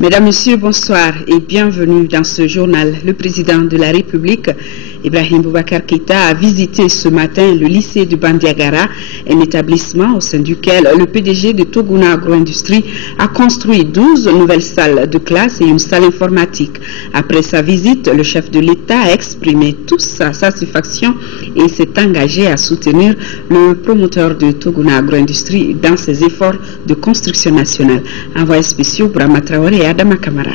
Mesdames, Messieurs, bonsoir et bienvenue dans ce journal. Le président de la République, Ibrahim Boubacar Keïta, a visité ce matin le lycée de Bandiagara, un établissement au sein duquel le PDG de Toguna Agro-Industrie a construit 12 nouvelles salles de classe et une salle informatique. Après sa visite, le chef de l'État a exprimé toute sa satisfaction et s'est engagé à soutenir le promoteur de Toguna Agro-Industrie dans ses efforts de construction nationale. Envoyé spéciaux pour Amatraoré et Adama Kamara.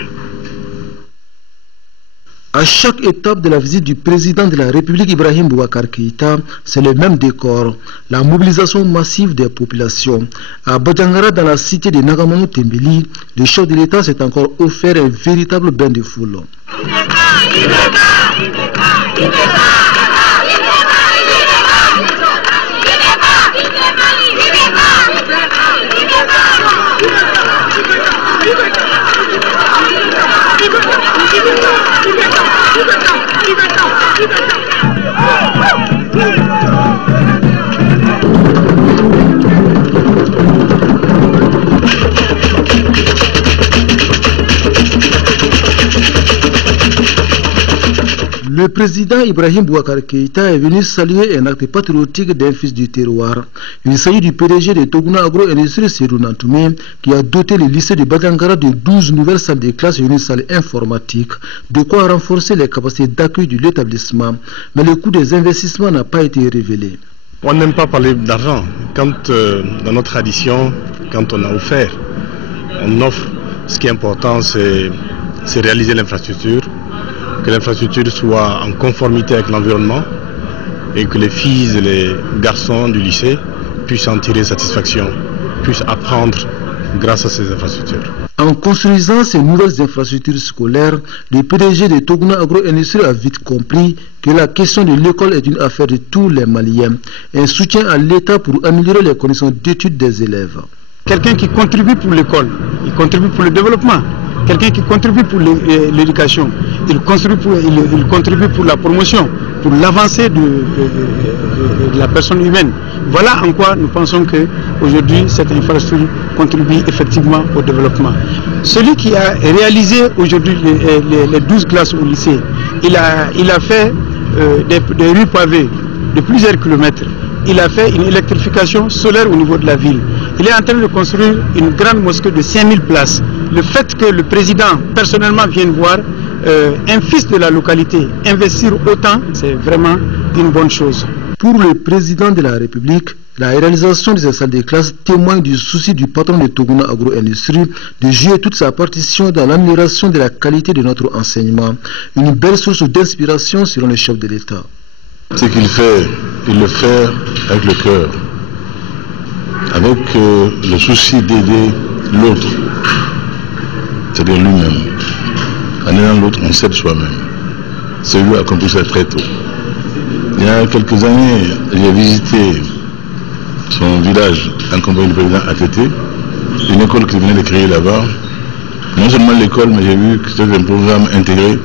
À chaque étape de la visite du président de la République Ibrahim Boubacar Keïta, c'est le même décor, la mobilisation massive des populations. À Badjangara, dans la cité de Nagamano Tembeli, le chef de l'État s'est encore offert un véritable bain de foule. Le président Ibrahim Boubacar Keïta est venu saluer un acte patriotique d'un fils du terroir. Il s'agit du PDG de Toguna Agro-Industrie, Serou Nantoumé, qui a doté le lycée de Badjangara de 12 nouvelles salles de classe et une salle informatique, de quoi renforcer les capacités d'accueil de l'établissement. Mais le coût des investissements n'a pas été révélé. On n'aime pas parler d'argent. Quand, dans notre tradition, quand on a offert, on offre. Ce qui est important, c'est réaliser l'infrastructure, que l'infrastructure soit en conformité avec l'environnement et que les filles et les garçons du lycée puissent en tirer satisfaction, puissent apprendre grâce à ces infrastructures. En construisant ces nouvelles infrastructures scolaires, le PDG de Toguna Agro-Industrie a vite compris que la question de l'école est une affaire de tous les Maliens. Un soutien à l'État pour améliorer les conditions d'études des élèves. Quelqu'un qui contribue pour l'école, il contribue pour le développement. Quelqu'un qui contribue pour l'éducation, il contribue pour la promotion, pour l'avancée de la personne humaine. Voilà en quoi nous pensons qu'aujourd'hui cette infrastructure contribue effectivement au développement. Celui qui a réalisé aujourd'hui les 12 classes au lycée, il a fait des rues pavées de plusieurs kilomètres. Il a fait une électrification solaire au niveau de la ville. Il est en train de construire une grande mosquée de 5000 places. Le fait que le président personnellement vienne voir un fils de la localité investir autant, c'est vraiment une bonne chose. Pour le président de la République, la réalisation de ces salles de classe témoigne du souci du patron de Toguna Agro-Industrie de jouer toute sa partition dans l'amélioration de la qualité de notre enseignement. Une belle source d'inspiration selon le chef de l'État. Ce qu'il fait, il le fait avec le cœur, avec le souci d'aider l'autre, c'est-à-dire lui-même. En aidant l'autre, on s'aide soi-même. C'est lui qui a compris ça très tôt. Il y a quelques années, j'ai visité son village en compagnie du président ATT, une école qu'il venait de créer là-bas. Non seulement l'école, mais j'ai vu que c'était un programme intégré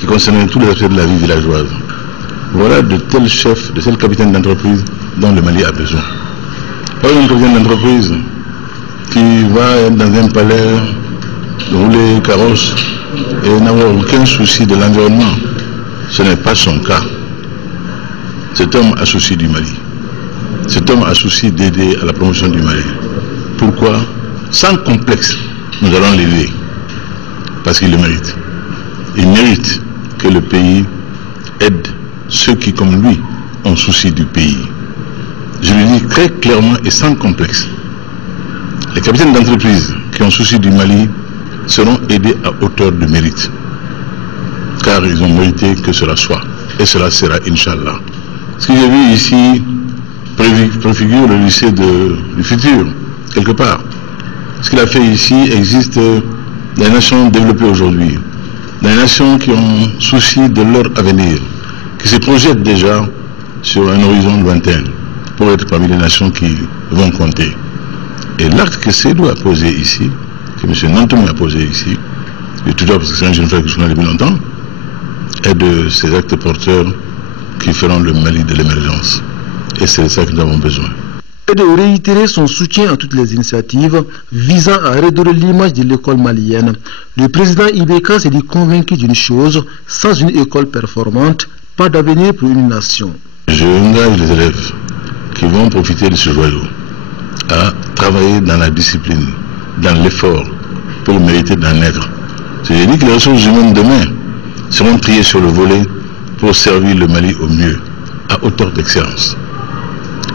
qui concernait tous les aspects de la vie villageoise. Voilà de tels chefs, de tels capitaines d'entreprise dont le Mali a besoin. Pas un capitaine d'entreprise qui va dans un palais, rouler carrosse et n'avoir aucun souci de l'environnement. Ce n'est pas son cas. Cet homme a souci du Mali. Cet homme a souci d'aider à la promotion du Mali. Pourquoi? Sans complexe, nous allons l'aider. Parce qu'il le mérite. Il mérite que le pays aide ceux qui, comme lui, ont souci du pays. Je le dis très clairement et sans complexe. Les capitaines d'entreprise qui ont souci du Mali seront aidés à hauteur de mérite. Car ils ont mérité que cela soit. Et cela sera, Inch'Allah. Ce que j'ai vu ici préfigure le lycée du futur, quelque part. Ce qu'il a fait ici existe dans les nations développées aujourd'hui, dans les nations qui ont souci de leur avenir, qui se projettent déjà sur un horizon lointain pour être parmi les nations qui vont compter. Et l'acte que Sédou a posé ici, que M. Nantoumé a posé ici, et tout d'abord parce que c'est un jeune frère que je connais depuis longtemps, est de ces actes porteurs qui feront le Mali de l'émergence. Et c'est ça que nous avons besoin. et de réitérer son soutien à toutes les initiatives visant à redorer l'image de l'école malienne. Le président Ibeka s'est dit convaincu d'une chose: sans une école performante, pas d'avenir pour une nation. Je engage les élèves qui vont profiter de ce joyau à travailler dans la discipline, dans l'effort, pour mériter d'en être. Je dis que les ressources humaines demain seront triées sur le volet pour servir le Mali au mieux, à hauteur d'excellence.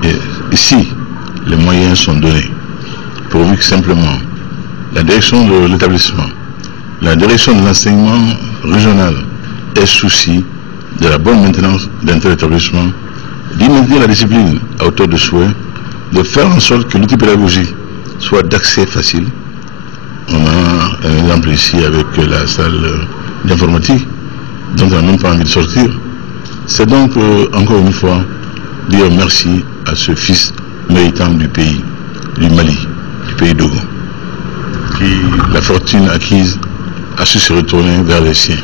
Et ici, les moyens sont donnés, pourvu que simplement la direction de l'établissement, la direction de l'enseignement régional ait souci de la bonne maintenance d'inter-établissement, d'y maintenir la discipline à hauteur de souhait, de faire en sorte que l'outil pédagogique soit d'accès facile. On a un exemple ici avec la salle d'informatique, dont on n'a même pas envie de sortir. C'est donc encore une fois dire merci à ce fils méritant du pays, du Mali, du pays d'Ogo, qui, la fortune acquise, a su se retourner vers les siens.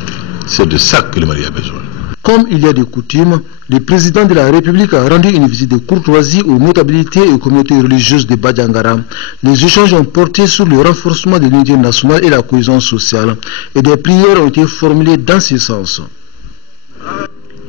C'est de ça que le Mali a besoin. Comme il y a de coutume, le président de la République a rendu une visite de courtoisie aux notabilités et aux communautés religieuses de Badiangara. Les échanges ont porté sur le renforcement de l'unité nationale et la cohésion sociale, et des prières ont été formulées dans ce sens.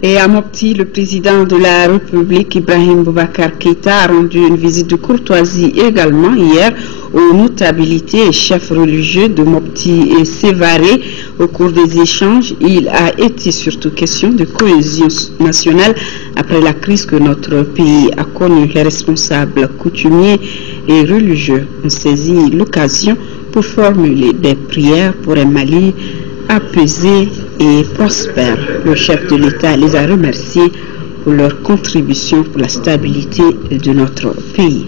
Et à Mopti, le président de la République, Ibrahim Boubacar Keïta, a rendu une visite de courtoisie également hier aux notabilités et chefs religieux de Mopti et Sévaré. Au cours des échanges, il a été surtout question de cohésion nationale après la crise que notre pays a connue. Les responsables coutumiers et religieux ont saisi l'occasion pour formuler des prières pour un Mali apaisé et prospère. Le chef de l'État les a remerciés pour leur contribution pour la stabilité de notre pays.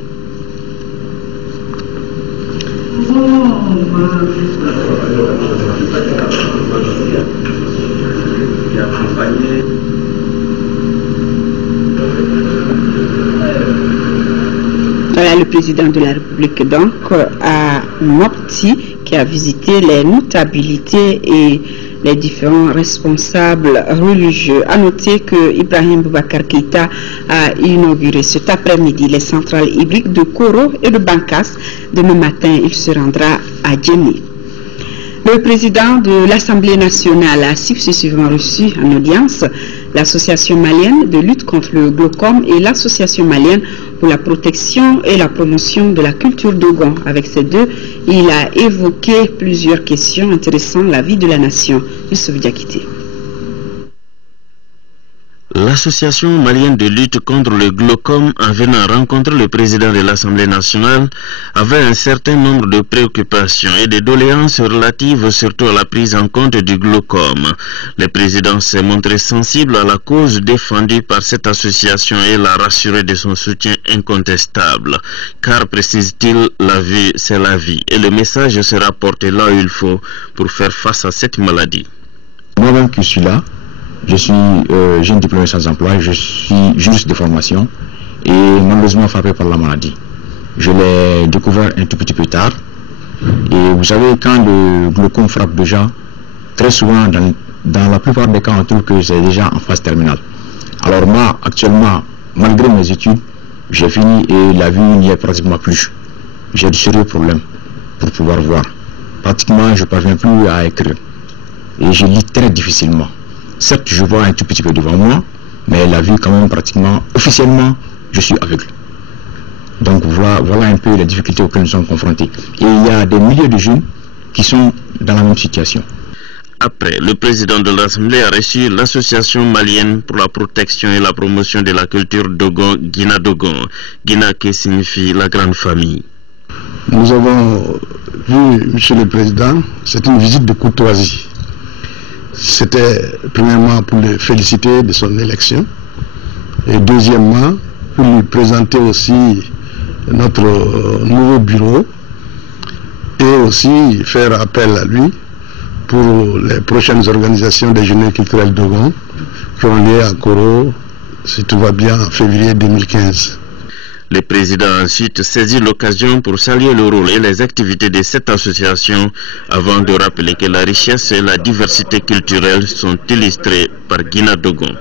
Voilà le président de la République donc à Mopti qui a visité les notabilités et les différents responsables religieux. À noter que Ibrahim Boubacar Keïta a inauguré cet après-midi les centrales hybrides de Koro et de Bankas. Demain matin, il se rendra à Djéné. Le président de l'Assemblée nationale a successivement reçu en audience l'Association malienne de lutte contre le glaucome et l'Association malienne pour la protection et la promotion de la culture Dogon. Avec ces deux, il a évoqué plusieurs questions intéressant la vie de la nation. Youssouf Diakité. L'Association malienne de lutte contre le glaucome, en venant rencontrer le président de l'Assemblée nationale, avait un certain nombre de préoccupations et de doléances relatives surtout à la prise en compte du glaucome. Le président s'est montré sensible à la cause défendue par cette association et l'a rassuré de son soutien incontestable. Car, précise-t-il, la vie, c'est la vie. Et le message sera porté là où il faut pour faire face à cette maladie. Moi-même qui suis là, je suis jeune diplômé sans emploi, je suis juriste de formation et malheureusement frappé par la maladie. Je l'ai découvert un tout petit peu tard. Et vous savez, quand le glaucome frappe déjà, très souvent, dans la plupart des cas, on trouve que c'est déjà en phase terminale. Alors moi, actuellement, malgré mes études, j'ai fini et la vue n'y est pratiquement plus. J'ai de sérieux problèmes pour pouvoir voir. Pratiquement, je ne parviens plus à écrire. Et je lis très difficilement. Certes, je vois un tout petit peu devant moi, mais la vue quand même pratiquement, officiellement, je suis aveugle. Donc voilà un peu les difficultés auxquelles nous sommes confrontés. Et il y a des milliers de jeunes qui sont dans la même situation. Après, le président de l'Assemblée a reçu l'Association malienne pour la protection et la promotion de la culture Dogon, Guina Dogon. Guina qui signifie la grande famille. Nous avons vu, Monsieur le Président, c'est une visite de courtoisie. C'était premièrement pour le féliciter de son élection et deuxièmement pour lui présenter aussi notre nouveau bureau et aussi faire appel à lui pour les prochaines organisations des journées culturelles Dogon qui ont lieu à Koro, si tout va bien, en février 2015. Le président a ensuite saisi l'occasion pour saluer le rôle et les activités de cette association avant de rappeler que la richesse et la diversité culturelle sont illustrées par Guina Dogon.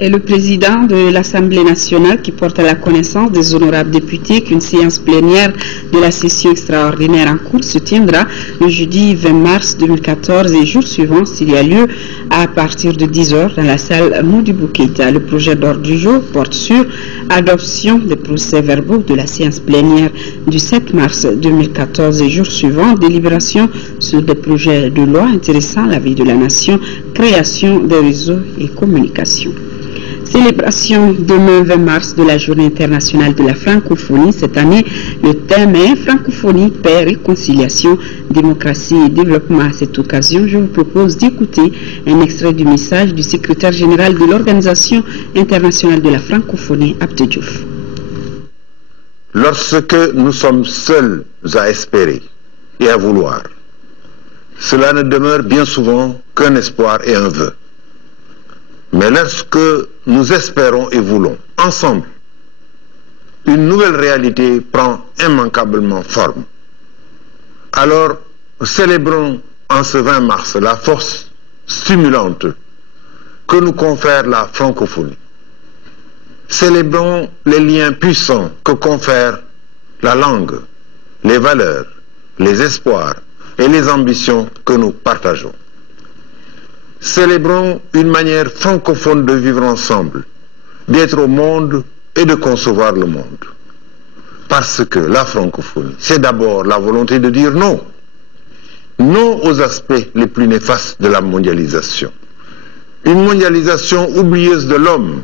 Et le président de l'Assemblée nationale qui porte à la connaissance des honorables députés qu'une séance plénière de la session extraordinaire en cours se tiendra le jeudi 20 mars 2014 et jour suivant s'il y a lieu à partir de 10h dans la salle Modibo Keïta. Le projet d'ordre du jour porte sur adoption des procès-verbaux de la séance plénière du 7 mars 2014 et jour suivant, délibération sur des projets de loi intéressant la vie de la nation, création des réseaux et communication. Célébration demain 20 mars de la Journée internationale de la francophonie. Cette année, le thème est francophonie, paix, réconciliation, démocratie et développement. À cette occasion, je vous propose d'écouter un extrait du message du secrétaire général de l'Organisation internationale de la francophonie, Abdou Diouf. Lorsque nous sommes seuls à espérer et à vouloir, cela ne demeure bien souvent qu'un espoir et un vœu. Mais lorsque nous espérons et voulons, ensemble, une nouvelle réalité prend immanquablement forme. Alors, célébrons en ce 20 mars la force stimulante que nous confère la francophonie. Célébrons les liens puissants que confère la langue, les valeurs, les espoirs et les ambitions que nous partageons. Célébrons une manière francophone de vivre ensemble, d'être au monde et de concevoir le monde. Parce que la francophonie, c'est d'abord la volonté de dire non. Non aux aspects les plus néfastes de la mondialisation. Une mondialisation oublieuse de l'homme,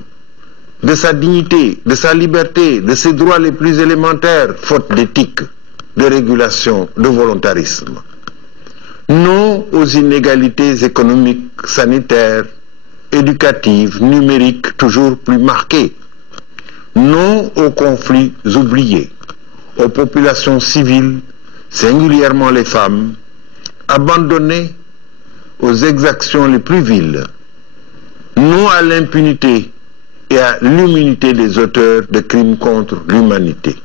de sa dignité, de sa liberté, de ses droits les plus élémentaires, faute d'éthique, de régulation, de volontarisme. Non aux inégalités économiques, sanitaires, éducatives, numériques toujours plus marquées. Non aux conflits oubliés, aux populations civiles, singulièrement les femmes, abandonnées aux exactions les plus viles. Non à l'impunité et à l'immunité des auteurs de crimes contre l'humanité.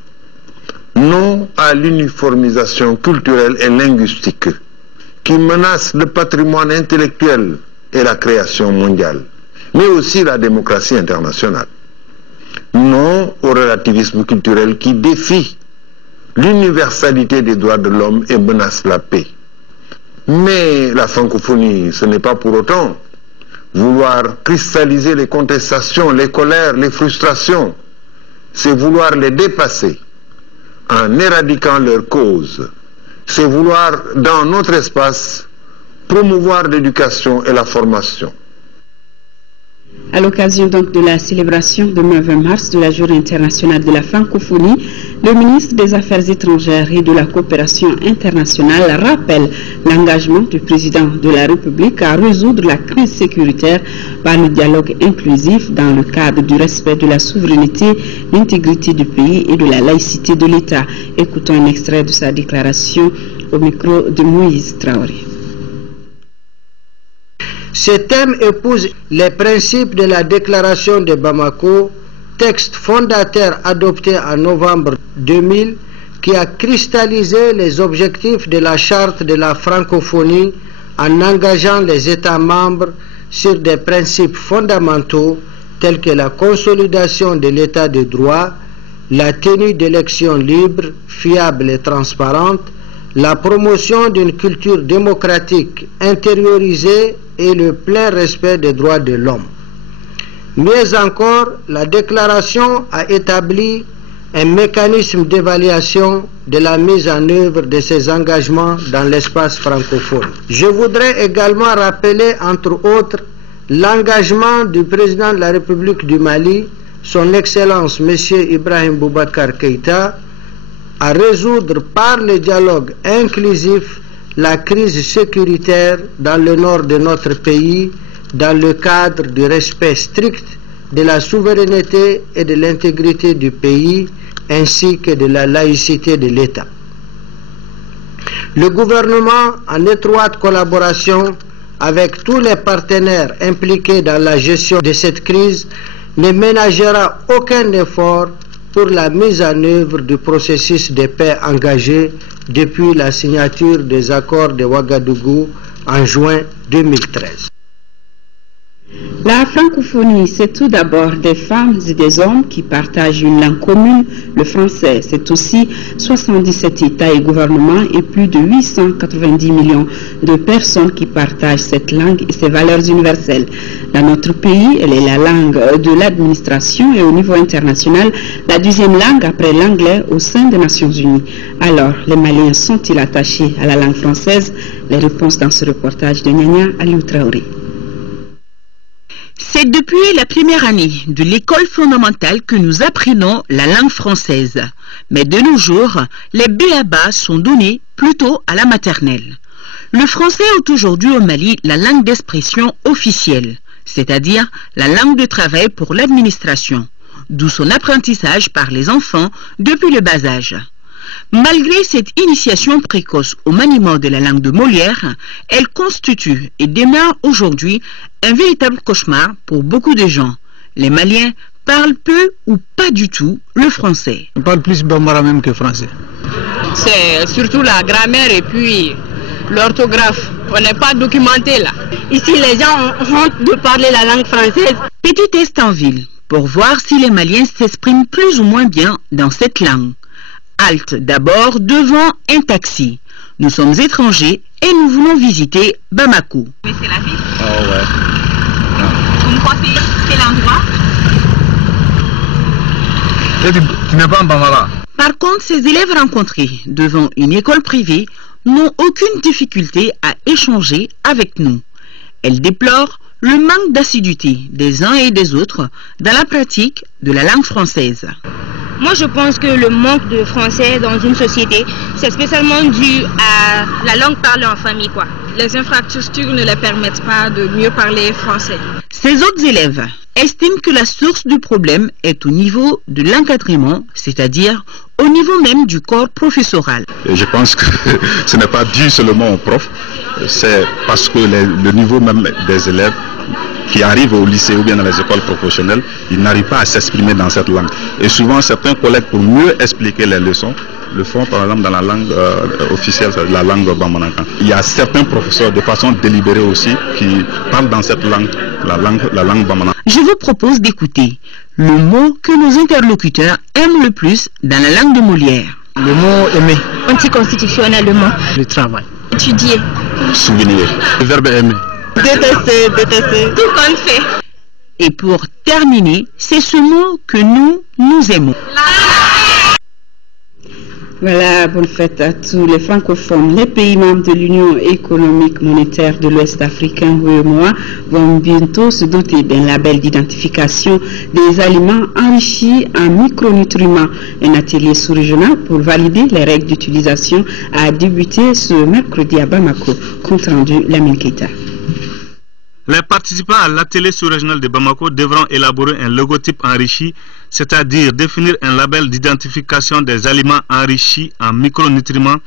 Non à l'uniformisation culturelle et linguistique qui menace le patrimoine intellectuel et la création mondiale, mais aussi la démocratie internationale. Non au relativisme culturel qui défie l'universalité des droits de l'homme et menace la paix. Mais la francophonie, ce n'est pas pour autant vouloir cristalliser les contestations, les colères, les frustrations. C'est vouloir les dépasser en éradiquant leurs causes. C'est vouloir, dans notre espace, promouvoir l'éducation et la formation. À l'occasion donc de la célébration demain 20 mars de la Journée internationale de la francophonie, le ministre des Affaires étrangères et de la coopération internationale rappelle l'engagement du président de la République à résoudre la crise sécuritaire par le dialogue inclusif dans le cadre du respect de la souveraineté, l'intégrité du pays et de la laïcité de l'État. Écoutons un extrait de sa déclaration au micro de Moïse Traoré. Ce thème épouse les principes de la déclaration de Bamako, texte fondateur adopté en novembre 2000 qui a cristallisé les objectifs de la charte de la francophonie en engageant les États membres sur des principes fondamentaux tels que la consolidation de l'état de droit, la tenue d'élections libres, fiables et transparentes, la promotion d'une culture démocratique intériorisée et le plein respect des droits de l'homme. Mieux encore, la déclaration a établi un mécanisme d'évaluation de la mise en œuvre de ces engagements dans l'espace francophone. Je voudrais également rappeler, entre autres, l'engagement du président de la République du Mali, son Excellence M. Ibrahim Boubacar Keïta, à résoudre par le dialogue inclusif la crise sécuritaire dans le nord de notre pays dans le cadre du respect strict de la souveraineté et de l'intégrité du pays ainsi que de la laïcité de l'État. Le gouvernement, en étroite collaboration avec tous les partenaires impliqués dans la gestion de cette crise, ne ménagera aucun effort pour la mise en œuvre du processus de paix engagé depuis la signature des accords de Ouagadougou en juin 2013. La francophonie, c'est tout d'abord des femmes et des hommes qui partagent une langue commune, le français. C'est aussi 77 États et gouvernements et plus de 890 millions de personnes qui partagent cette langue et ses valeurs universelles. Dans notre pays, elle est la langue de l'administration et au niveau international, la deuxième langue après l'anglais au sein des Nations Unies. Alors, les Maliens sont-ils attachés à la langue française? Les réponses dans ce reportage de Nyanya Aliou Traoré. C'est depuis la première année de l'école fondamentale que nous apprenons la langue française. Mais de nos jours, les b.a.-ba sont donnés plutôt à la maternelle. Le français est aujourd'hui au Mali la langue d'expression officielle, c'est-à-dire la langue de travail pour l'administration, d'où son apprentissage par les enfants depuis le bas âge. Malgré cette initiation précoce au maniement de la langue de Molière, elle constitue et demeure aujourd'hui un véritable cauchemar pour beaucoup de gens. Les Maliens parlent peu ou pas du tout le français. On parle plus bambara même que français. C'est surtout la grammaire et puis l'orthographe. On n'est pas documenté là. Ici, les gens ont honte de parler la langue française. Petit test en ville pour voir si les Maliens s'expriment plus ou moins bien dans cette langue. Halte d'abord devant un taxi. Nous sommes étrangers et nous voulons visiter Bamako. Mais c'est la ville. Oh ouais. Vous me conseillez quel endroit? Tu n'es pas en Bambara. Par contre, ces élèves rencontrés devant une école privée n'ont aucune difficulté à échanger avec nous. Elles déplorent le manque d'assiduité des uns et des autres dans la pratique de la langue française. Moi, je pense que le manque de français dans une société, c'est spécialement dû à la langue parlée en famille, quoi. Les infrastructures ne les permettent pas de mieux parler français. Ces autres élèves estiment que la source du problème est au niveau de l'encadrement, c'est-à-dire au niveau même du corps professoral. Et je pense que ce n'est pas dû seulement aux profs, c'est parce que le niveau même des élèves qui arrivent au lycée ou bien dans les écoles professionnelles, ils n'arrivent pas à s'exprimer dans cette langue. Et souvent, certains collègues, pour mieux expliquer les leçons, le font par exemple dans la langue officielle, la langue bamanakan. Il y a certains professeurs de façon délibérée aussi qui parlent dans cette langue, la langue bamanakan. Je vous propose d'écouter le mot que nos interlocuteurs aiment le plus dans la langue de Molière. Le mot aimer. Anticonstitutionnellement. Le travail. Étudier. Souvenir. Le verbe aimer. Détester. Tout compte fait. Et pour terminer, c'est ce mot que nous aimons. Voilà, bonne fête à tous les francophones. Les pays membres de l'Union économique monétaire de l'Ouest africain, UEMOA, vont bientôt se doter d'un label d'identification des aliments enrichis en micronutriments. Un atelier sous-régional pour valider les règles d'utilisation a débuté ce mercredi à Bamako. Compte rendu Lamine Keita. Les participants à l'atelier sous-régional de Bamako devront élaborer un logotype enrichi, c'est-à-dire définir un label d'identification des aliments enrichis en micronutriments,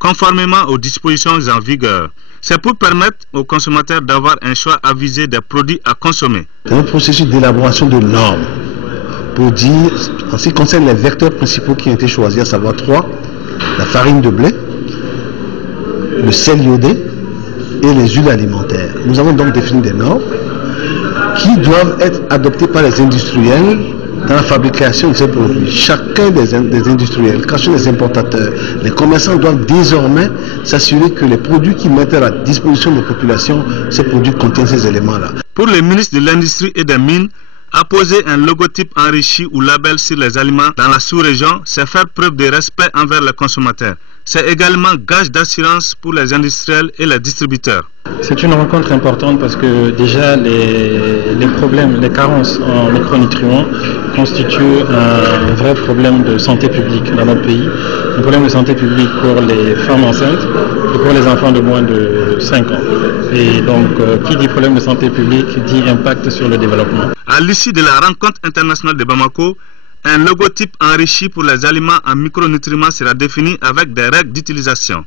conformément aux dispositions en vigueur. C'est pour permettre aux consommateurs d'avoir un choix avisé des produits à consommer. C'est un processus d'élaboration de normes pour dire, en ce qui concerne les vecteurs principaux qui ont été choisis, à savoir 3, la farine de blé, le sel iodé, et les huiles alimentaires. Nous avons donc défini des normes qui doivent être adoptées par les industriels dans la fabrication de ces produits. Chacun des industriels, quand sont les importateurs, les commerçants doivent désormais s'assurer que les produits qu'ils mettent à la disposition des populations, ces produits contiennent ces éléments-là. Pour le ministre de l'Industrie et des Mines, apposer un logotype enrichi ou label sur les aliments dans la sous-région, c'est faire preuve de respect envers les consommateurs. C'est également gage d'assurance pour les industriels et les distributeurs. C'est une rencontre importante parce que déjà les problèmes, les carences en micronutriments constituent un vrai problème de santé publique dans notre pays. Un problème de santé publique pour les femmes enceintes et pour les enfants de moins de 5 ans. Et donc, qui dit problème de santé publique dit impact sur le développement. À l'issue de la rencontre internationale de Bamako, un logotype enrichi pour les aliments en micronutriments sera défini avec des règles d'utilisation.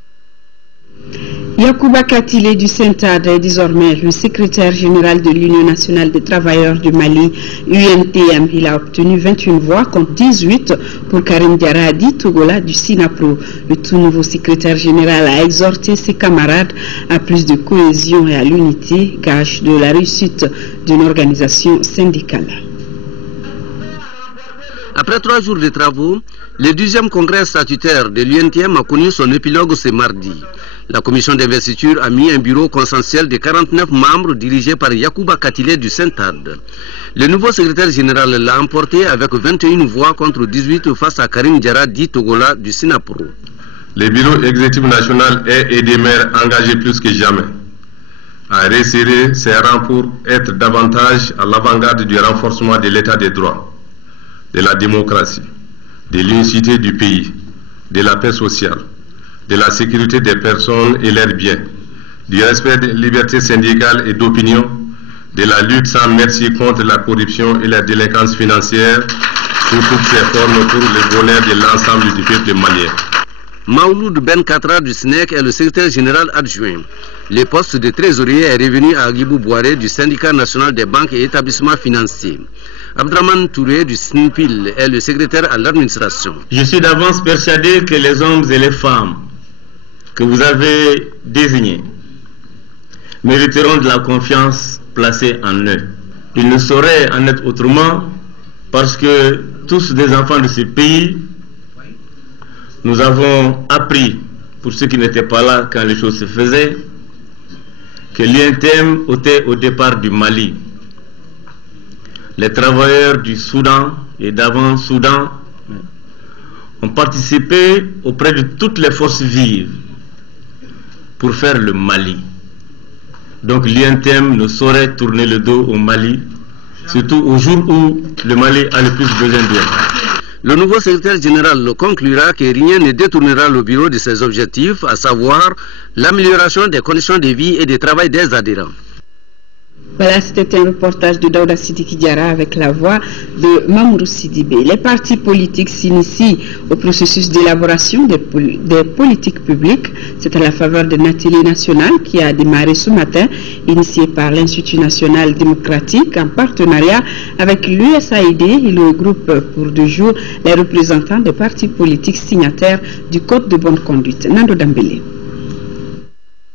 Yacouba Katile du Sentad est désormais le secrétaire général de l'Union nationale des travailleurs du Mali, UNTM. Il a obtenu 21 voix contre 18 pour Karim Diarra Adi Togola du SINAPRO. Le tout nouveau secrétaire général a exhorté ses camarades à plus de cohésion et à l'unité, gage de la réussite d'une organisation syndicale. Après 3 jours de travaux, le 12e congrès statutaire de l'UNTM a connu son épilogue ce mardi. La commission d'investiture a mis un bureau consensuel de 49 membres dirigé par Yacouba Katile du Sentad. Le nouveau secrétaire général l'a emporté avec 21 voix contre 18 face à Karim Diarra Di Togola du SINAPRO. Le bureau exécutif national est et demeure engagé plus que jamais à resserrer ses rangs pour être davantage à l'avant-garde du renforcement de l'état de droit, de la démocratie, de l'unicité du pays, de la paix sociale, de la sécurité des personnes et leurs biens, du respect des libertés syndicales et d'opinion, de la lutte sans merci contre la corruption et la délinquance financière sous toutes ses formes pour le bonheur de l'ensemble du peuple malien. Maouloud Ben Katra du SNEC est le secrétaire général adjoint. Le poste de trésorier est revenu à Agibou Boiré du syndicat national des banques et établissements financiers. Abdraman Touré du SNPIL est le secrétaire à l'administration. Je suis d'avance persuadé que les hommes et les femmes que vous avez désignés mériteront de la confiance placée en eux. Il ne saurait en être autrement parce que tous des enfants de ce pays, nous avons appris, pour ceux qui n'étaient pas là quand les choses se faisaient, que l'UNTM était au départ du Mali. Les travailleurs du Soudan et d'avant Soudan ont participé auprès de toutes les forces vives pour faire le Mali. Donc l'UNTM ne saurait tourner le dos au Mali, surtout au jour où le Mali a le plus besoin d'eux. Le nouveau secrétaire général conclura que rien ne détournera le bureau de ses objectifs, à savoir l'amélioration des conditions de vie et de travail des adhérents. Voilà, c'était un reportage de Daouda Sidiki Diarra avec la voix de Mamourou Sidibé. Les partis politiques s'initient au processus d'élaboration des politiques publiques. C'est à la faveur d'un atelier national qui a démarré ce matin, initié par l'Institut national démocratique en partenariat avec l'USAID et le groupe pour 2 jours les représentants des partis politiques signataires du Code de bonne conduite. Nando Dambélé.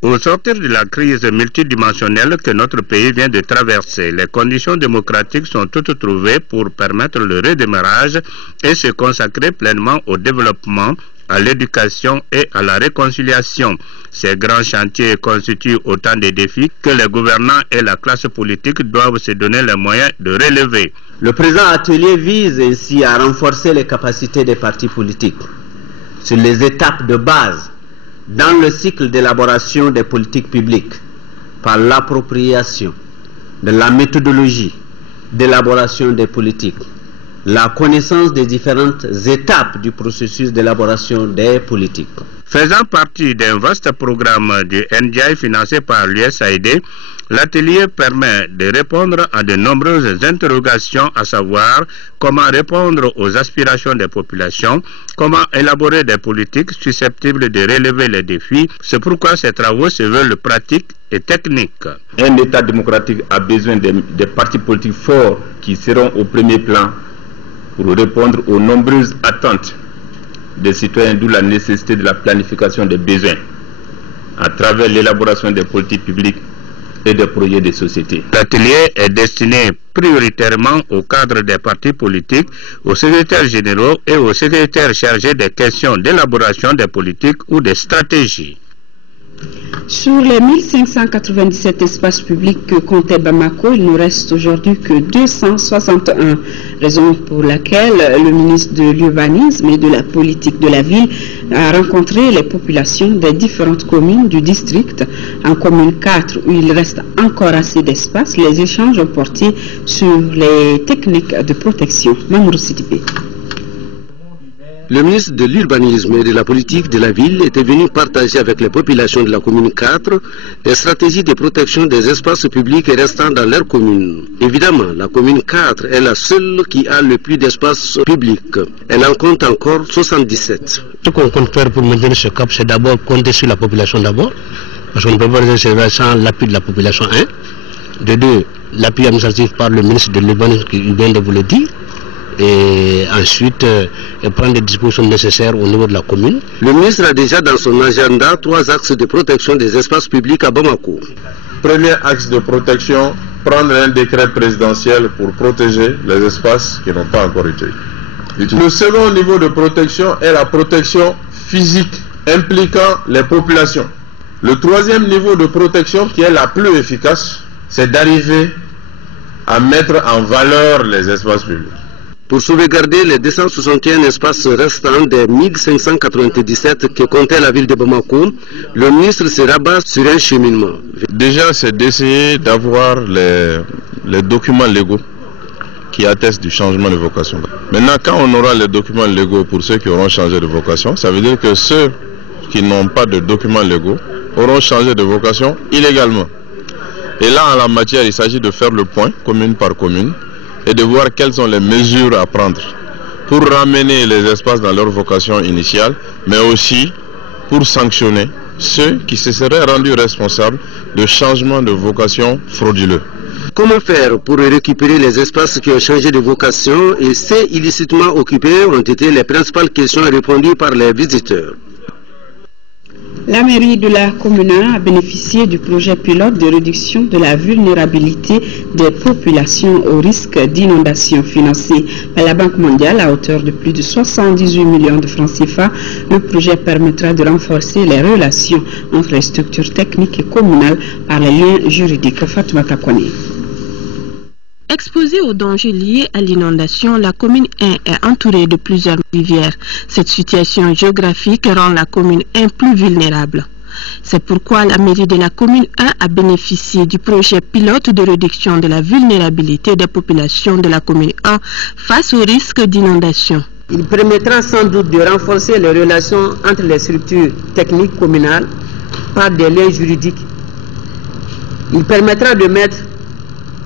Au sortir de la crise multidimensionnelle que notre pays vient de traverser, les conditions démocratiques sont toutes trouvées pour permettre le redémarrage et se consacrer pleinement au développement, à l'éducation et à la réconciliation. Ces grands chantiers constituent autant de défis que les gouvernants et la classe politique doivent se donner les moyens de relever. Le présent atelier vise ainsi à renforcer les capacités des partis politiques sur les étapes de base dans le cycle d'élaboration des politiques publiques par l'appropriation de la méthodologie d'élaboration des politiques, la connaissance des différentes étapes du processus d'élaboration des politiques. Faisant partie d'un vaste programme du NDI financé par l'USAID, l'atelier permet de répondre à de nombreuses interrogations, à savoir comment répondre aux aspirations des populations, comment élaborer des politiques susceptibles de relever les défis. C'est pourquoi ces travaux se veulent pratiques et techniques. Un État démocratique a besoin des partis politiques forts qui seront au premier plan pour répondre aux nombreuses attentes des citoyens, d'où la nécessité de la planification des besoins à travers l'élaboration des politiques publiques et des projets de société. L'atelier est destiné prioritairement au cadre des partis politiques, aux secrétaires généraux et aux secrétaires chargés des questions d'élaboration des politiques ou des stratégies. Sur les 1597 espaces publics que comptait Bamako, il ne reste aujourd'hui que 261, raison pour laquelle le ministre de l'Urbanisme et de la politique de la ville a rencontré les populations des différentes communes du district. En commune 4, où il reste encore assez d'espace, les échanges ont porté sur les techniques de protection. Mamourou Sidibé. Le ministre de l'Urbanisme et de la politique de la ville était venu partager avec les populations de la commune 4 les stratégies de protection des espaces publics restant dans leur commune. Évidemment, la commune 4 est la seule qui a le plus d'espaces publics. Elle en compte encore 77. Ce qu'on compte faire pour maintenir ce cap, c'est d'abord compter sur la population d'abord. Parce qu'on ne peut pas réaliser ces services sans l'appui de la population, de deux, l'appui administratif par le ministre de l'Urbanisme qui vient de vous le dire, et ensuite prendre les dispositions nécessaires au niveau de la commune. Le ministre a déjà dans son agenda 3 axes de protection des espaces publics à Bamako. Premier axe de protection, prendre un décret présidentiel pour protéger les espaces qui n'ont pas encore été utilisés. Le second niveau de protection est la protection physique impliquant les populations. Le troisième niveau de protection qui est la plus efficace, c'est d'arriver à mettre en valeur les espaces publics. Pour sauvegarder les 261 espaces restants des 1597 que comptait la ville de Bamako, le ministre se rabat sur un cheminement. Déjà, c'est d'essayer d'avoir les documents légaux qui attestent du changement de vocation. Maintenant, quand on aura les documents légaux pour ceux qui auront changé de vocation, ça veut dire que ceux qui n'ont pas de documents légaux auront changé de vocation illégalement. Et là, en la matière, il s'agit de faire le point, commune par commune, et de voir quelles sont les mesures à prendre pour ramener les espaces dans leur vocation initiale, mais aussi pour sanctionner ceux qui se seraient rendus responsables de changements de vocation frauduleux. Comment faire pour récupérer les espaces qui ont changé de vocation et ceux illicitement occupés ont été les principales questions répondues par les visiteurs. La mairie de la commune a bénéficié du projet pilote de réduction de la vulnérabilité des populations au risque d'inondation financé par la Banque mondiale à hauteur de plus de 78 millions de francs CFA. Le projet permettra de renforcer les relations entre les structures techniques et communales par les liens juridiques. Fatoumata Kone. Exposée aux dangers liés à l'inondation, la commune 1 est entourée de plusieurs rivières. Cette situation géographique rend la commune 1 plus vulnérable. C'est pourquoi la mairie de la commune 1 a bénéficié du projet pilote de réduction de la vulnérabilité des populations de la commune 1 face au risque d'inondation. Il permettra sans doute de renforcer les relations entre les structures techniques communales par des liens juridiques. Il permettra de mettre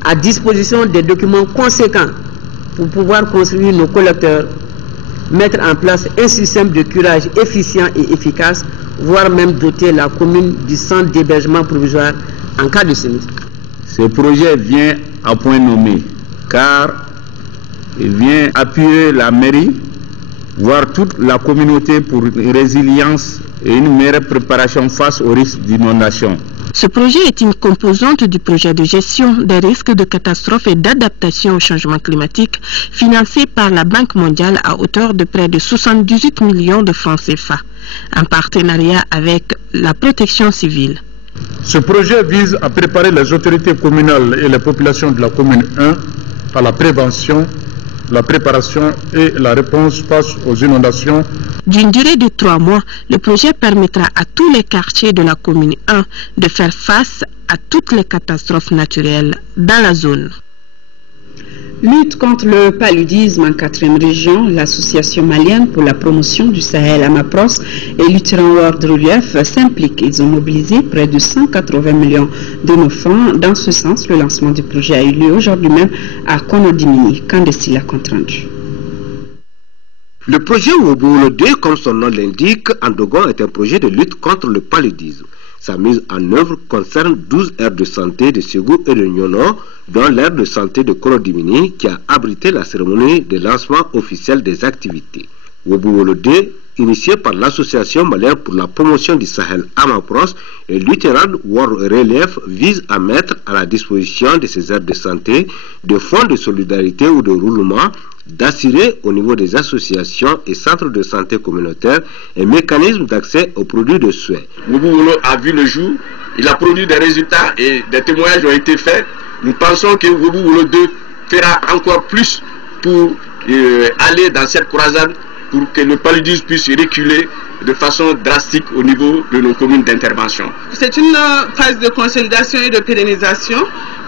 à disposition des documents conséquents pour pouvoir construire nos collecteurs, mettre en place un système de curage efficient et efficace, voire même doter la commune du centre d'hébergement provisoire en cas de sinistre. Ce projet vient à point nommé, car il vient appuyer la mairie, voire toute la communauté pour une résilience et une meilleure préparation face aux risques d'inondation. Ce projet est une composante du projet de gestion des risques de catastrophe et d'adaptation au changement climatique financé par la Banque mondiale à hauteur de près de 78 millions de francs CFA, en partenariat avec la protection civile. Ce projet vise à préparer les autorités communales et les populations de la commune 1 à la prévention, la préparation et la réponse face aux inondations. D'une durée de 3 mois, le projet permettra à tous les quartiers de la commune 1 de faire face à toutes les catastrophes naturelles dans la zone. Lutte contre le paludisme en 4e région, l'association malienne pour la promotion du Sahel Amapros et Lutheran World Relief s'impliquent. Ils ont mobilisé près de 180 millions de nos fonds. Dans ce sens, le lancement du projet a eu lieu aujourd'hui même à Konodimini. Kandesila compte rendu. Le projet Wobolo 2, comme son nom l'indique, en Dogon est un projet de lutte contre le paludisme. Sa mise en œuvre concerne 12 aires de santé de Ségou et de Nyono, dont l'aire de santé de Konodimini qui a abrité la cérémonie de lancement officiel des activités. Wobolo 2, initié par l'association malienne pour la promotion du Sahel Amapros et Lutheran World Relief, vise à mettre à la disposition de ces aires de santé de fonds de solidarité ou de roulement, d'assurer au niveau des associations et centres de santé communautaires un mécanisme d'accès aux produits de soins. Wobolo a vu le jour, il a produit des résultats et des témoignages ont été faits. Nous pensons que Wobolo 2 fera encore plus pour aller dans cette croisade pour que le paludisme puisse reculer de façon drastique au niveau de nos communes d'intervention. C'est une phase de consolidation et de pérennisation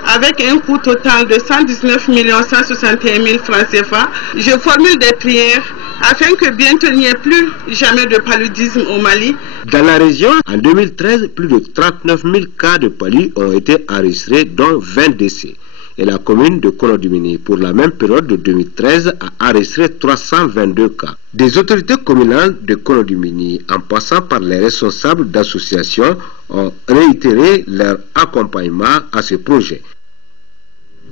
avec un coût total de 119 161 000 francs CFA. Je formule des prières afin que bientôt il n'y ait plus jamais de paludisme au Mali. Dans la région, en 2013, plus de 39 000 cas de palu ont été enregistrés, dont 20 décès. et la commune de Kolodumini, pour la même période de 2013, a enregistré 322 cas. Des autorités communales de Kolodumini, en passant par les responsables d'associations, ont réitéré leur accompagnement à ce projet.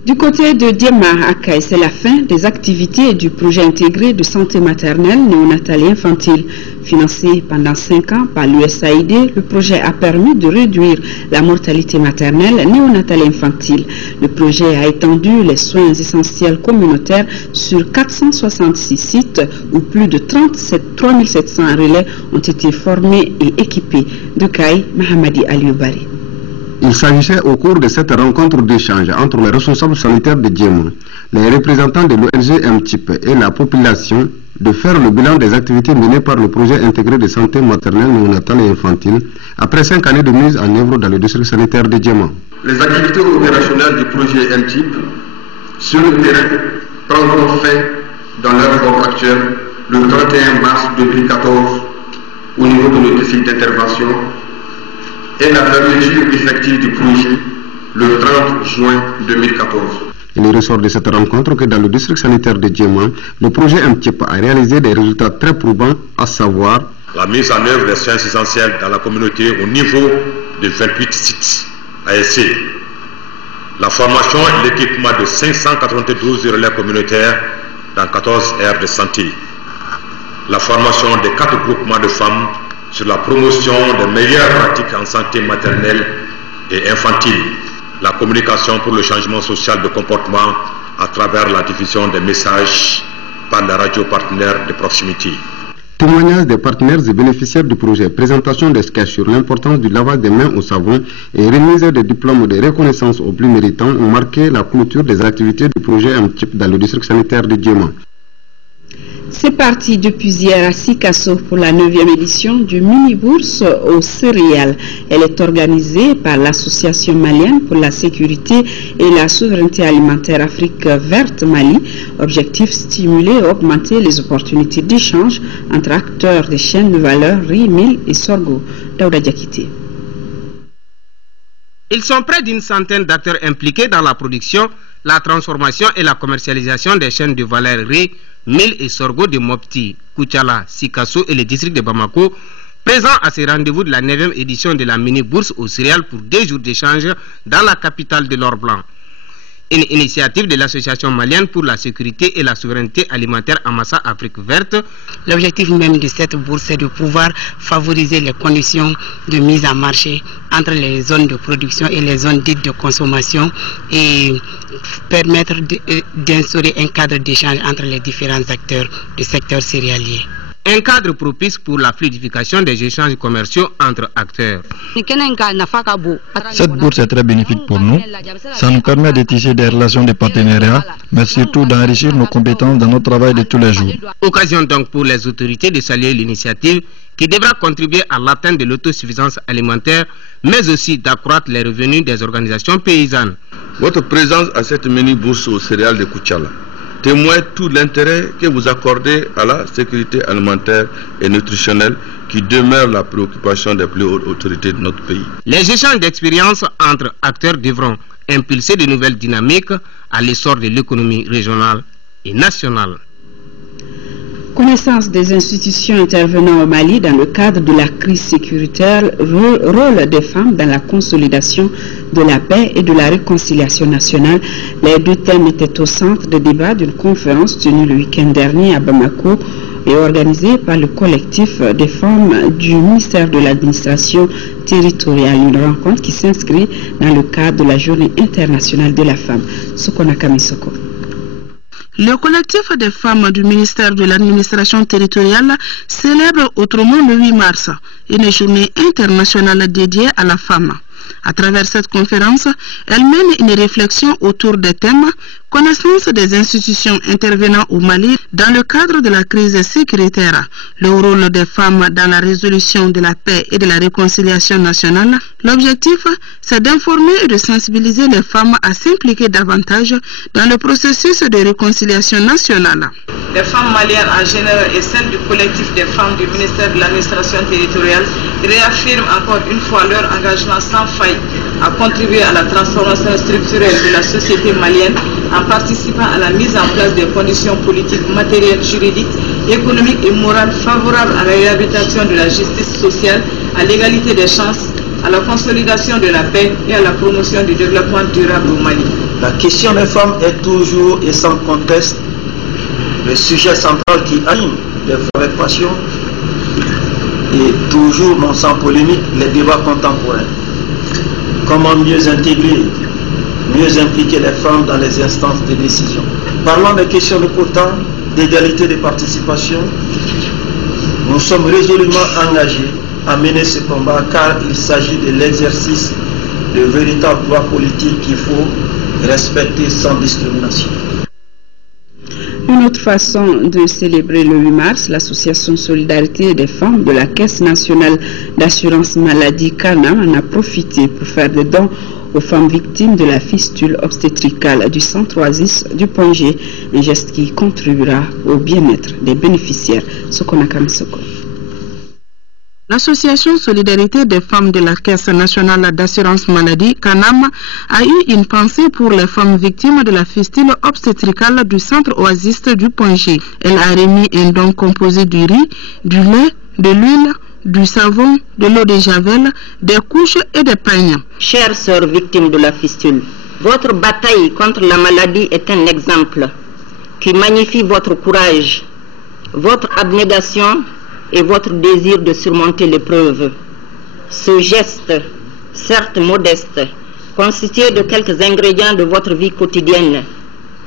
Du côté de Diema Akaï, c'est la fin des activités du projet intégré de santé maternelle, néonatale et infantile. Financé pendant 5 ans par l'USAID, le projet a permis de réduire la mortalité maternelle, néonatale et infantile. Le projet a étendu les soins essentiels communautaires sur 466 sites où plus de 3700 relais ont été formés et équipés. De Kaï, Mahamadi Alioubari. Il s'agissait au cours de cette rencontre d'échange entre les responsables sanitaires de Diema, les représentants de l'ONG MTIP et la population de faire le bilan des activités menées par le projet intégré de santé maternelle, néonatale et infantile après 5 années de mise en œuvre dans le district sanitaire de Diema. Les activités opérationnelles du projet MTIP sur le terrain prendront fin dans leur forme actuelle le 31 mars 2014 au niveau de notre site d'intervention et la fermeture effective du projet le 30 juin 2014. Il ressort de cette rencontre que dans le district sanitaire de Diema, le projet MTIP a réalisé des résultats très probants, à savoir la mise en œuvre des soins essentiels dans la communauté au niveau de 28 sites ASC, la formation et l'équipement de 592 relais communautaires dans 14 aires de santé, la formation des 4 groupements de femmes sur la promotion des meilleures pratiques en santé maternelle et infantile, la communication pour le changement social de comportement à travers la diffusion des messages par les radios partenaires de proximité. Témoignages des partenaires et bénéficiaires du projet, présentation des sketchs sur l'importance du lavage des mains au savon et remise des diplômes de reconnaissance aux plus méritants ont marqué la clôture des activités du projet MTIP dans le district sanitaire de Diema. C'est parti depuis hier à Sikasso pour la 9e édition du mini-bourse aux céréales. Elle est organisée par l'Association malienne pour la sécurité et la souveraineté alimentaire Afrique verte Mali. Objectif stimuler et augmenter les opportunités d'échange entre acteurs des chaînes de valeur riz, mil et sorgho. Daouda Diakité. Ils sont près d'une centaine d'acteurs impliqués dans la production, la transformation et la commercialisation des chaînes de valeur riz, mil et sorgho de Mopti, Koutiala, Sikasso et le district de Bamako, présents à ce rendez-vous de la 9e édition de la mini-bourse aux céréales pour 2 jours d'échange dans la capitale de l'or blanc. Une initiative de l'Association malienne pour la sécurité et la souveraineté alimentaire Amassa Afrique verte. L'objectif même de cette bourse est de pouvoir favoriser les conditions de mise en marché entre les zones de production et les zones dites de consommation et permettre d'instaurer un cadre d'échange entre les différents acteurs du secteur céréalier. Un cadre propice pour la fluidification des échanges commerciaux entre acteurs. Cette bourse est très bénéfique pour nous. Ça nous permet de tisser des relations de partenariat, mais surtout d'enrichir nos compétences dans notre travail de tous les jours. Occasion donc pour les autorités de saluer l'initiative qui devra contribuer à l'atteinte de l'autosuffisance alimentaire, mais aussi d'accroître les revenus des organisations paysannes. Votre présence à cette mini-bourse aux céréales de Koutiala témoigne tout l'intérêt que vous accordez à la sécurité alimentaire et nutritionnelle qui demeure la préoccupation des plus hautes autorités de notre pays. Les échanges d'expériences entre acteurs devront impulser de nouvelles dynamiques à l'essor de l'économie régionale et nationale. Connaissance des institutions intervenant au Mali dans le cadre de la crise sécuritaire, rôle des femmes dans la consolidation de la paix et de la réconciliation nationale. Les 2 thèmes étaient au centre de débat d'une conférence tenue le week-end dernier à Bamako et organisée par le collectif des femmes du ministère de l'administration territoriale. Une rencontre qui s'inscrit dans le cadre de la journée internationale de la femme. Sokonaka Misoko. Le collectif des femmes du ministère de l'administration territoriale célèbre autrement le 8 mars une journée internationale dédiée à la femme. À travers cette conférence, elle mène une réflexion autour des thèmes connaissance des institutions intervenant au Mali dans le cadre de la crise sécuritaire, le rôle des femmes dans la résolution de la paix et de la réconciliation nationale. L'objectif, c'est d'informer et de sensibiliser les femmes à s'impliquer davantage dans le processus de réconciliation nationale. Les femmes maliennes en général et celles du collectif des femmes du ministère de l'administration territoriale réaffirment encore une fois leur engagement sans faille a contribué à la transformation structurelle de la société malienne en participant à la mise en place des conditions politiques, matérielles, juridiques, économiques et morales favorables à la réhabilitation de la justice sociale, à l'égalité des chances, à la consolidation de la paix et à la promotion du développement durable au Mali. La question des femmes est toujours et sans conteste le sujet central qui anime des vraies passions et toujours non sans polémique les débats contemporains. Comment mieux intégrer, mieux impliquer les femmes dans les instances de décision. Parlant des questions de quota, d'égalité de participation, nous sommes résolument engagés à mener ce combat car il s'agit de l'exercice de véritables droits politiques qu'il faut respecter sans discrimination. Une autre façon de célébrer le 8 mars, l'association Solidarité des femmes de la Caisse nationale d'assurance maladie CANAM en a profité pour faire des dons aux femmes victimes de la fistule obstétricale du centre Oasis du Point G, un geste qui contribuera au bien-être des bénéficiaires. Sokonakam Soko. L'Association Solidarité des femmes de la Caisse nationale d'assurance maladie, CANAM, a eu une pensée pour les femmes victimes de la fistule obstétricale du centre Oasis du Point G. Elle a remis un don composé du riz, du lait, de l'huile, du savon, de l'eau de javel, des couches et des peignes. Chères sœurs victimes de la fistule, votre bataille contre la maladie est un exemple qui magnifie votre courage, votre abnégation et votre désir de surmonter l'épreuve. Ce geste, certes modeste, constitué de quelques ingrédients de votre vie quotidienne,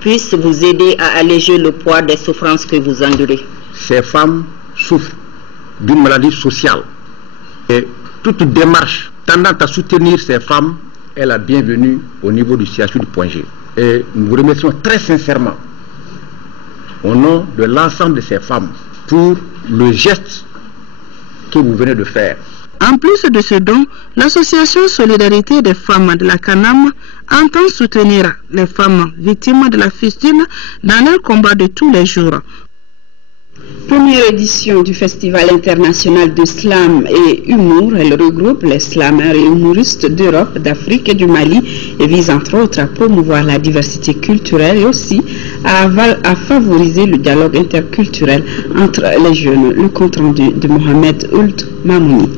puisse vous aider à alléger le poids des souffrances que vous endurez. Ces femmes souffrent d'une maladie sociale et toute démarche tendant à soutenir ces femmes est la bienvenue au niveau du CHU du Point G. Et nous vous remercions très sincèrement au nom de l'ensemble de ces femmes pour le geste que vous venez de faire. En plus de ce don, l'association Solidarité des femmes de la CANAM entend soutenir les femmes victimes de la fistule dans leur combat de tous les jours. Première édition du Festival international de slam et humour. Elle regroupe les slameurs et humoristes d'Europe, d'Afrique et du Mali et vise entre autres à promouvoir la diversité culturelle et aussi à favoriser le dialogue interculturel entre les jeunes. Le compte rendu de Mohamed Ould Mamouni.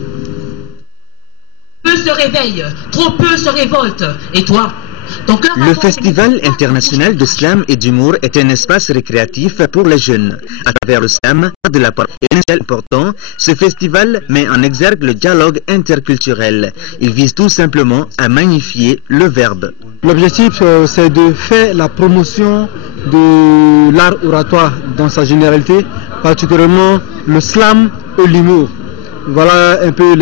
Peu se réveillent, trop peu se révoltent. Et toi ? Le Festival international de slam et d'humour est un espace récréatif pour les jeunes. À travers le slam, de la part important, ce festival met en exergue le dialogue interculturel. Il vise tout simplement à magnifier le verbe. L'objectif, c'est de faire la promotion de l'art oratoire dans sa généralité, particulièrement le slam et l'humour. Voilà un peu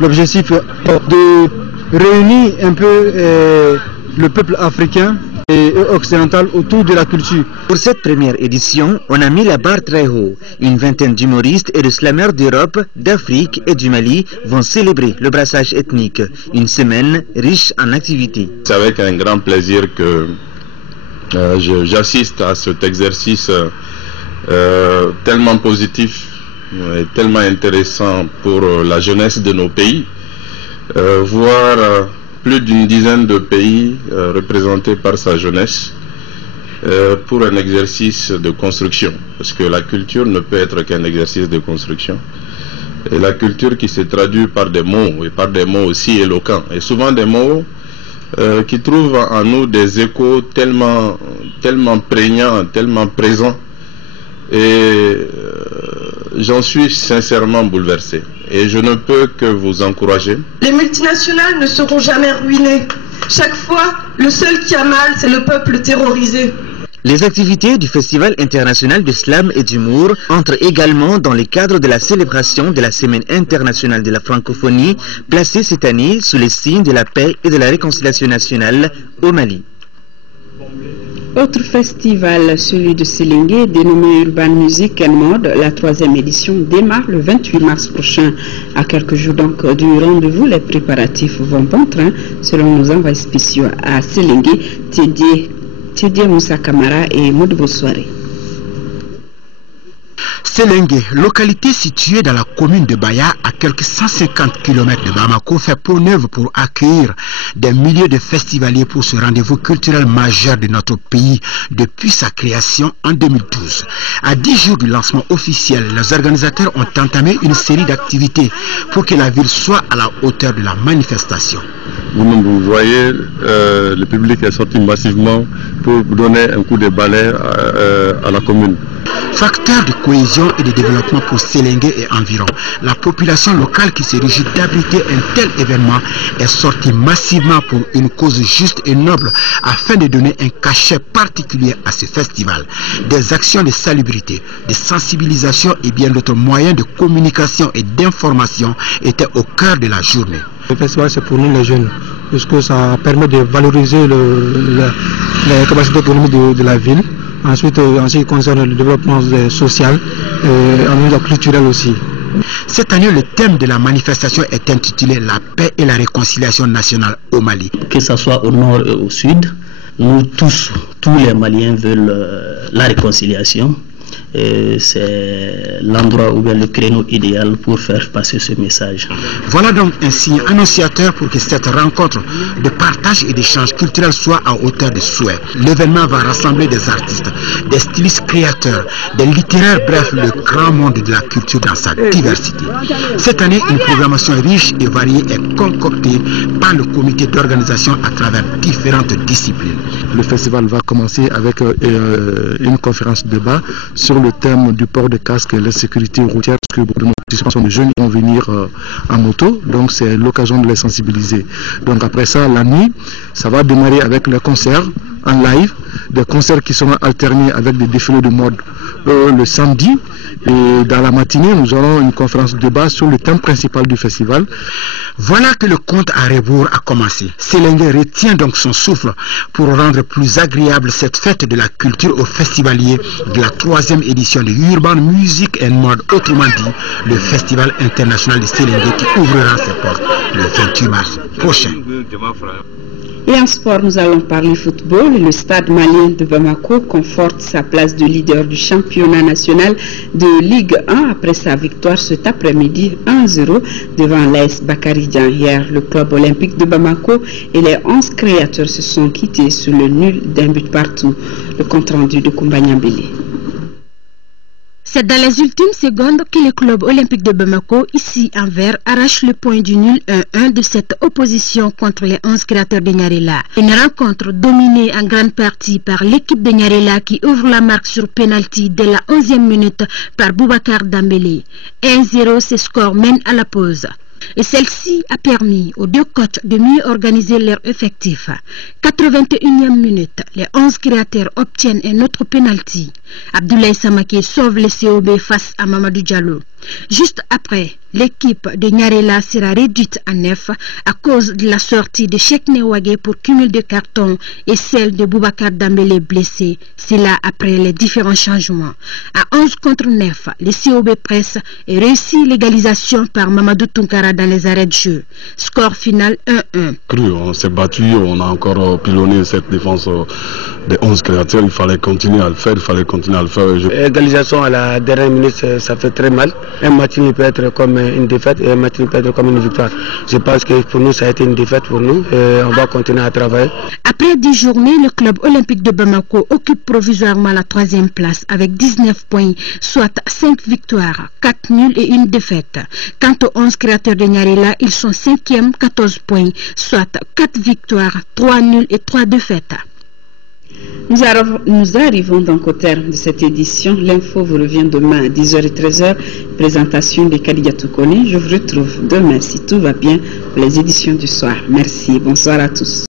l'objectif de réunir un peu le peuple africain et occidental autour de la culture. Pour cette première édition, on a mis la barre très haut. Une vingtaine d'humoristes et de slameurs d'Europe, d'Afrique et du Mali vont célébrer le brassage ethnique. Une semaine riche en activités. C'est avec un grand plaisir que j'assiste à cet exercice tellement positif et tellement intéressant pour la jeunesse de nos pays. Voir plus d'une dizaine de pays représentés par sa jeunesse pour un exercice de construction. Parce que la culture ne peut être qu'un exercice de construction. Et la culture qui se traduit par des mots, et par des mots aussi éloquents. Et souvent des mots qui trouvent en nous des échos tellement prégnants, tellement présents. Et j'en suis sincèrement bouleversé. Et je ne peux que vous encourager. Les multinationales ne seront jamais ruinées. Chaque fois, le seul qui a mal, c'est le peuple terrorisé. Les activités du Festival international de slam et d'humour entrent également dans le cadre de la célébration de la Semaine internationale de la francophonie, placée cette année sous les signes de la paix et de la réconciliation nationale au Mali. Autre festival, celui de Sélingué, dénommé Urban Music and Mode, la 3e édition démarre le 28 mars prochain. À quelques jours donc du rendez-vous, les préparatifs vont bon train, selon nos envoyés spéciaux à Sélingué, Tédié Moussa Kamara et Moudou Soiré. Sélengue, localité située dans la commune de Baya, à quelques 150 km de Bamako, fait peau neuve pour accueillir des milliers de festivaliers pour ce rendez-vous culturel majeur de notre pays depuis sa création en 2012. À 10 jours du lancement officiel, les organisateurs ont entamé une série d'activités pour que la ville soit à la hauteur de la manifestation. Vous voyez, le public est sorti massivement pour donner un coup de balai à la commune. Facteur de cohésion et de développement pour Sélengue et environ, la population locale qui se réjouit d'abriter un tel événement est sortie massivement pour une cause juste et noble afin de donner un cachet particulier à ce festival. Des actions de salubrité, de sensibilisation et bien d'autres moyens de communication et d'information étaient au cœur de la journée. Le festival, c'est pour nous les jeunes, puisque ça permet de valoriser les capacités économiques de la ville. Ensuite, en ce qui concerne le développement social et en même temps culturel aussi. Cette année, le thème de la manifestation est intitulé « La paix et la réconciliation nationale au Mali ». Que ce soit au nord et au sud, nous tous les Maliens veulent la réconciliation. C'est l'endroit ou bien le créneau idéal pour faire passer ce message. Voilà donc un signe annonciateur pour que cette rencontre de partage et d'échange culturel soit à hauteur de souhait. L'événement va rassembler des artistes, des stylistes créateurs, des littéraires, bref, le grand monde de la culture dans sa diversité. Cette année, une programmation riche et variée est concoctée par le comité d'organisation à travers différentes disciplines. Le festival va commencer avec une conférence de débat sur le thème du port de casque et la sécurité routière, parce que beaucoup de nos participants sont de jeunes qui vont venir en moto, donc c'est l'occasion de les sensibiliser. Donc après ça, la nuit, ça va démarrer avec les concerts en live, des concerts qui seront alternés avec des défilés de mode le samedi, et dans la matinée, nous aurons une conférence de débat sur le thème principal du festival. Voilà que le compte à rebours a commencé. Sélengue retient donc son souffle pour rendre plus agréable cette fête de la culture aux festivaliers de la 3e édition de Urban Music and Mode, autrement dit le Festival international de Sélengue qui ouvrira ses portes le 28 mars prochain. Et en sport, nous allons parler football. Le stade malien de Bamako conforte sa place de leader du championnat national de Ligue 1 après sa victoire cet après-midi 1-0 devant l'AS Bakaridjan. Hier, le club olympique de Bamako et les 11 créateurs se sont quittés sur le nul d'un but partout. Le compte-rendu de Kumbanyambele. C'est dans les ultimes secondes que le club olympique de Bamako, ici en vert, arrache le point du nul 1-1 de cette opposition contre les 11 créateurs de Nyarela. Une rencontre dominée en grande partie par l'équipe de Nyarela qui ouvre la marque sur penalty dès la 11e minute par Boubacar Dambélé. 1-0, ce score mène à la pause. Et celle-ci a permis aux deux coachs de mieux organiser leur effectif. 81e minute, les 11 créateurs obtiennent un autre penalty. Abdoulaye Samake sauve le COB face à Mamadou Diallo. Juste après, l'équipe de Nyarela sera réduite à 9 à cause de la sortie de Cheikh Newagé pour cumul de cartons et celle de Boubacar Dambélé blessé. C'est là après les différents changements. À 11 contre 9, le COB presse et réussit l'égalisation par Mamadou Tunkara dans les arrêts de jeu. Score final 1-1. On s'est battu, on a encore pilonné cette défense des 11 créateurs. Il fallait continuer à le faire, Égalisation à la dernière minute, ça fait très mal. Un match peut être comme une défaite et un match peut être comme une victoire. Je pense que pour nous, ça a été une défaite pour nous et on va continuer à travailler. Après 10 journées, le club olympique de Bamako occupe provisoirement la 3e place avec 19 points, soit 5 victoires, 4 nuls et 1 défaite. Quant aux 11 créateurs de Nyarela, ils sont 5e, 14 points, soit 4 victoires, 3 nuls et 3 défaites. Nous arrivons donc au terme de cette édition. L'info vous revient demain à 10h et 13h. Présentation de Kadidia Toukone. Je vous retrouve demain si tout va bien pour les éditions du soir. Merci. Bonsoir à tous.